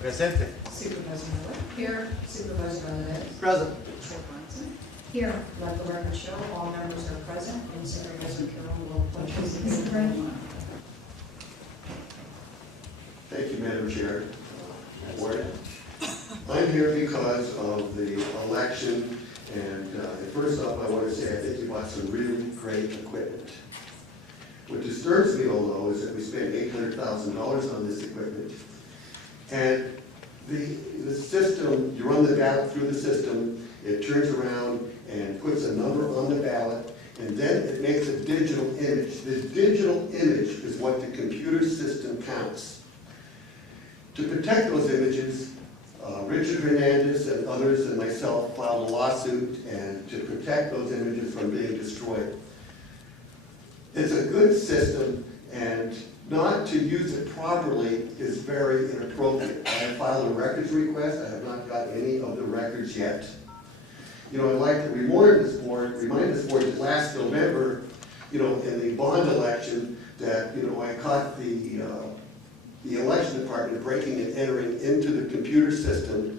Presente. Supervisor Miller? Here. Supervisor Hernandez? Present. Chair Johnson? Here. Let the record show all members are present, and Supervisor Carroll will appoint you as the Mr. Brakey. Thank you, Madam Chair. Ward. I'm here because of the election, and first off, I want to say I think you bought some really great equipment. What disturbs me, although, is that we spent $800,000 on this equipment, and the system, you run the ballot through the system, it turns around and puts a number on the ballot, and then it makes a digital image. The digital image is what the computer system counts. To protect those images, Richard Hernandez and others and myself filed a lawsuit and to protect those images from being destroyed. It's a good system, and not to use it properly is very inappropriate. I have filed a records request. I have not got any of the records yet. You know, I'd like to remind this board that last November, you know, in the bond election, that, you know, I caught the election department breaking and entering into the computer system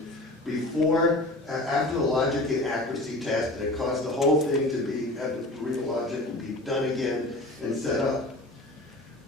after the logic and accuracy test, and it caused the whole thing to be, had to re-logic and be done again and set up.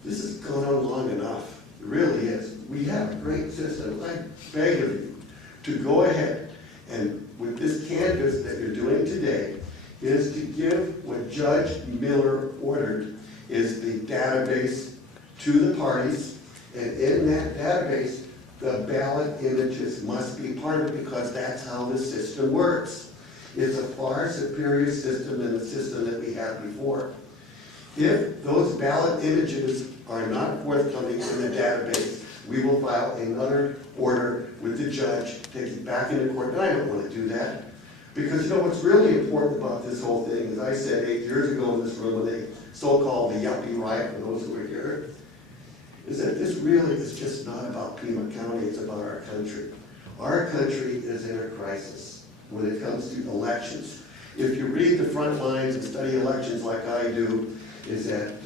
This has gone on long enough. It really is. We have a great system. I beg of you to go ahead and with this canvas that you're doing today is to give what Judge Miller ordered is the database to the parties, and in that database the ballot images must be part of it because that's how the system works. It's a far superior system than the system that we had before. If those ballot images are not forthcoming in the database, we will file another order with the judge, take it back into court, and I don't want to do that. Because you know what's really important about this whole thing, as I said 8 years ago in this room when they so-called the yuppie riot, for those who were here, is that this really is just not about Pima County, it's about our country. Our country is in a crisis when it comes to elections. If you read the front lines and study elections like I do, is that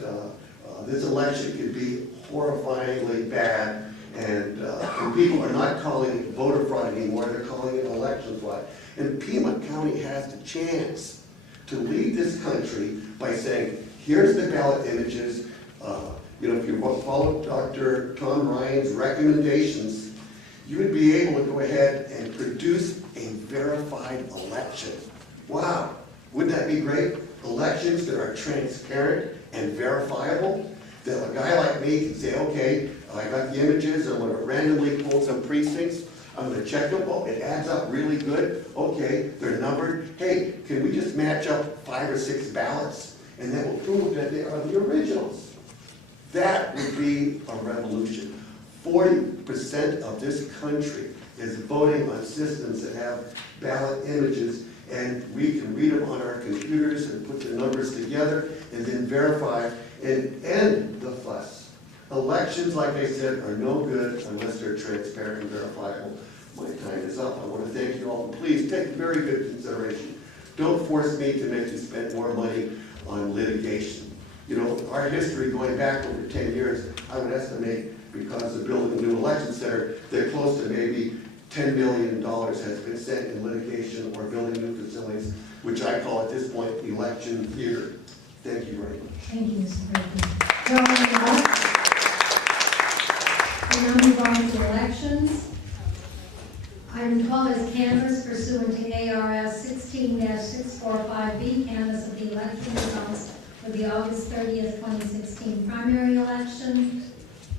this election could be horrifyingly bad, and people are not calling it voter fraud anymore, they're calling it election fraud. And Pima County has the chance to lead this country by saying, here's the ballot images. You know, if you follow Dr. Tom Ryan's recommendations, you would be able to go ahead and produce a verified election. Wow, wouldn't that be great? Elections that are transparent and verifiable, that a guy like me can say, okay, I got the images, I'm going to randomly pull some precincts, I'm going to check them, oh, it adds up really good, okay, they're numbered, hey, can we just match up 5 or 6 ballots, and that will prove that they are the originals. That would be a revolution. 40% of this country is voting on systems that have ballot images, and we can read them on our computers and put the numbers together and then verify and end the fuss. Elections, like I said, are no good unless they're transparent and verifiable. My time is up. I want to thank you all, and please take very good consideration. Don't force me to make you spend more money on litigation. You know, our history going back over 10 years, I would estimate, because of building a new election center, that close to maybe $10 million has been spent in litigation or building new facilities, which I call at this point election theater. Thank you very much. Thank you, Mr. Brakey. We now move on to elections. Item 12 is canvass pursuant to ARS 16-645B, canvass of the election results for the August 30th, 2016 primary election.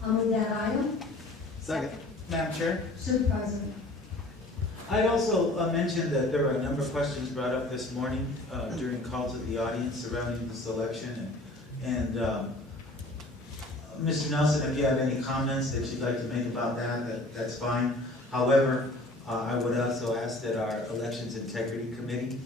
I'll move that item. Second. Madam Chair, Supervisor. I'd also mention that there were a number of questions brought up this morning during calls to the audience surrounding this election. And Mr. Nelson, if you have any comments that you'd like to make about that, that's fine. However, I would also ask that our Elections Integrity Committee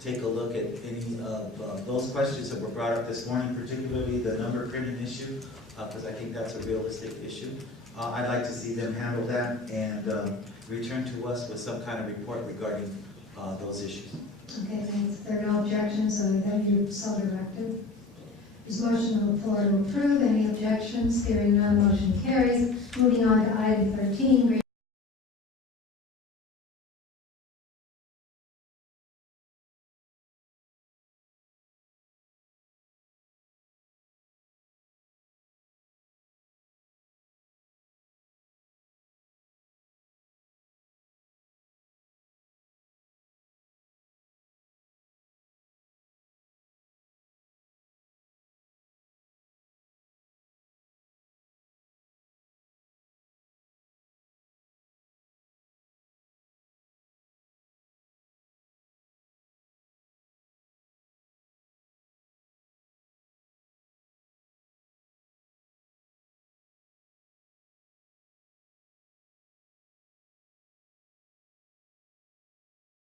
take a look at any of those questions that were brought up this morning, particularly the number printing issue, because I think that's a realistic issue. I'd like to see them handle that and return to us with some kind of report regarding those issues. Okay, thanks. There are no objections, so thank you, so directed. There's a motion on the floor to approve. Any objections? Hearing none, motion carries. Moving on to item 13.